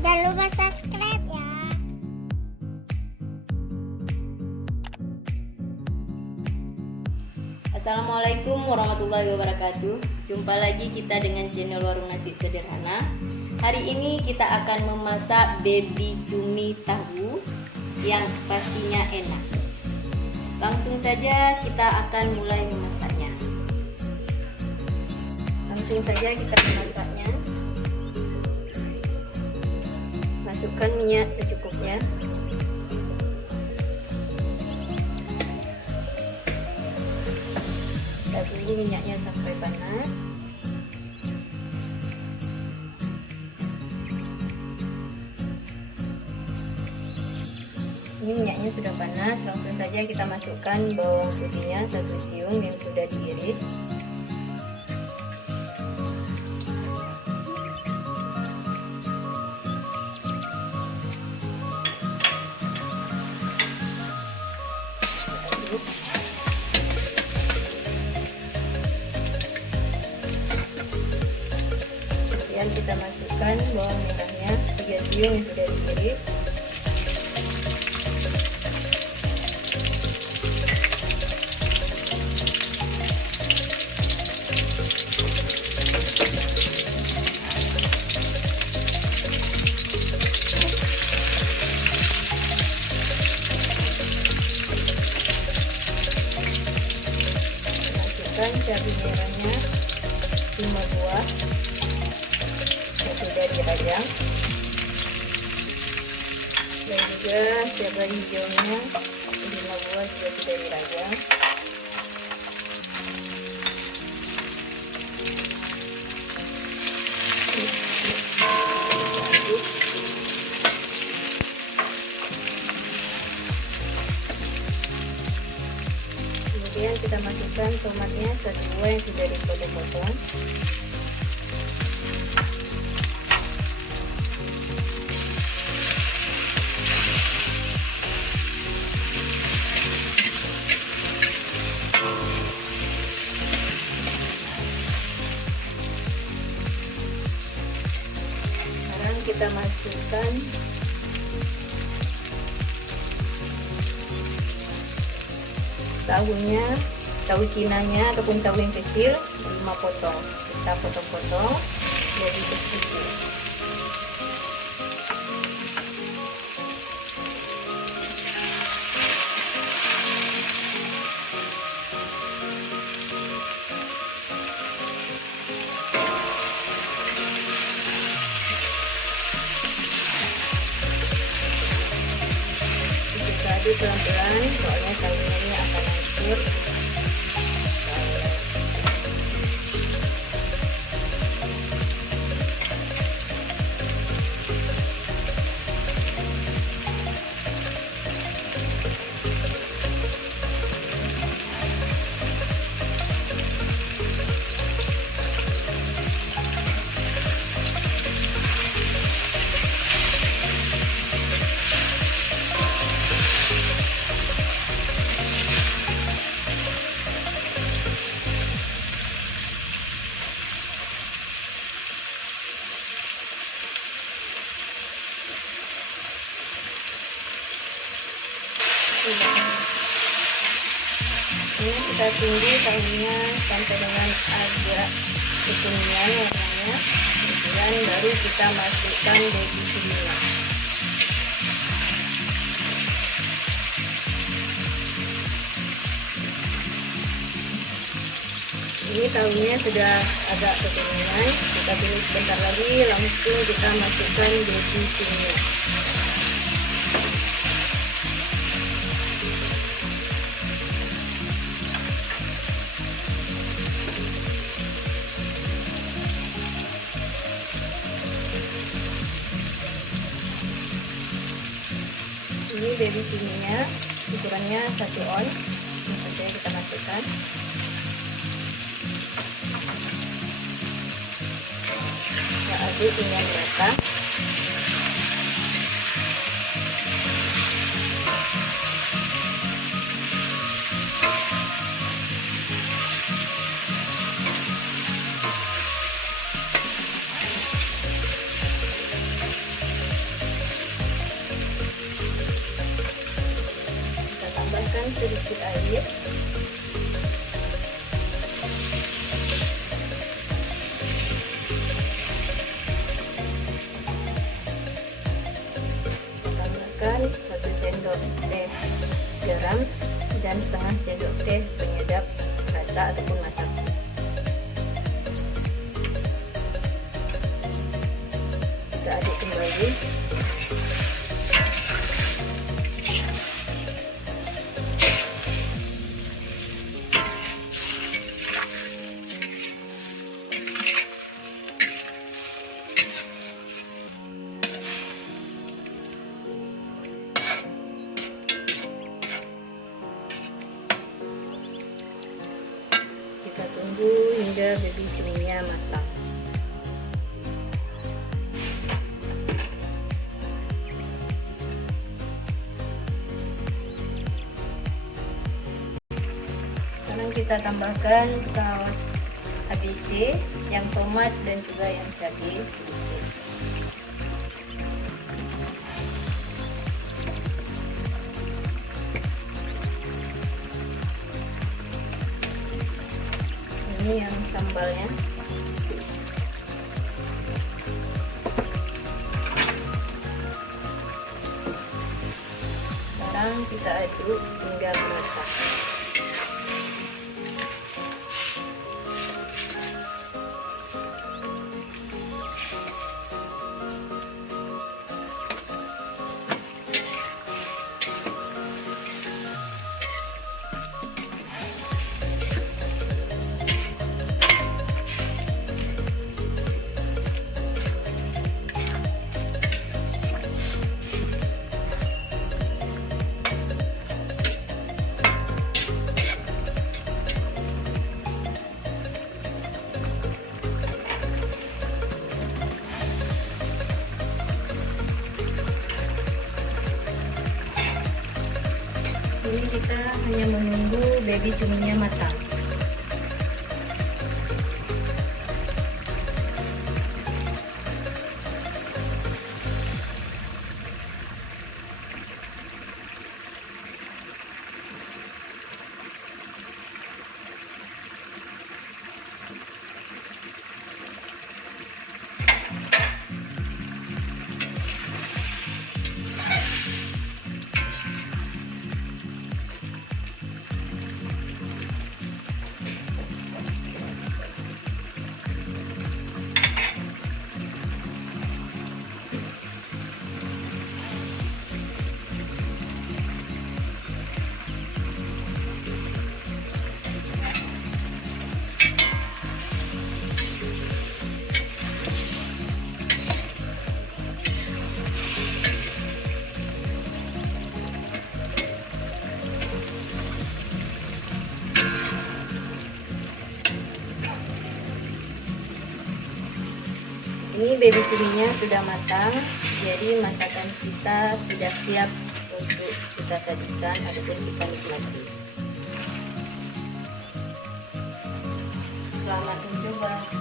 Jangan lupa subscribe ya. Assalamualaikum warahmatallahi wabarakatuh. Jumpa lagi kita dengan channel Warung Nasi Sederhana. Hari ini kita akan memasak baby cumi tahu yang pastinya enak. Langsung saja kita akan mulai memasaknya. Langsung saja kita memasaknya. Masukkan minyak secukupnya. Kita tunggu minyaknya sampai panas. Ini minyaknya sudah panas, langsung saja kita masukkan bawang putihnya 1 siung yang sudah diiris. Kemudian kita masukkan bawang merahnya 3 siung yang sudah diiris. Cabai merahnya 5 buah yang sudah dirajang, dan juga cabai hijaunya 5 buah juga sudah dirajang. Kemudian kita masukkan tomatnya 1 buah yang sudah dipotong-potong. Sekarang kita masukkan tahunya, tahu cinanya ataupun tahu yang kecil 5 potong. Kita potong-potong jadi kecil. Kita aduk pelan-pelan, soalnya tahunya ini akan hancur. Ini kita tunggu tahunya sampai dengan agak kekuningan warnanya, kemudian baru kita masukkan baby cuminya. Ini tahunya sudah agak kekuningan, kita tunggu sebentar lagi, langsung kita masukkan baby cuminya. Ini baby cuminya ukurannya 1 ons, ini saja kita masukkan. Kita aduk dengan rata. sedikit air. Tambahkan 1 sendok teh garam dan setengah sendok teh penyedap rasa ataupun masak. Kita aduk kembali. Kita tunggu hingga baby cuminya matang. Sekarang kita tambahkan saus ABC yang tomat dan juga yang cabai. Ini yang sambalnya. Sekarang kita aduk hingga merata. Ini kita hanya menunggu baby cuminya matang. Ini baby cuminya sudah matang, jadi masakan kita sudah siap untuk kita sajikan ataupun kita nikmati. Selamat mencoba.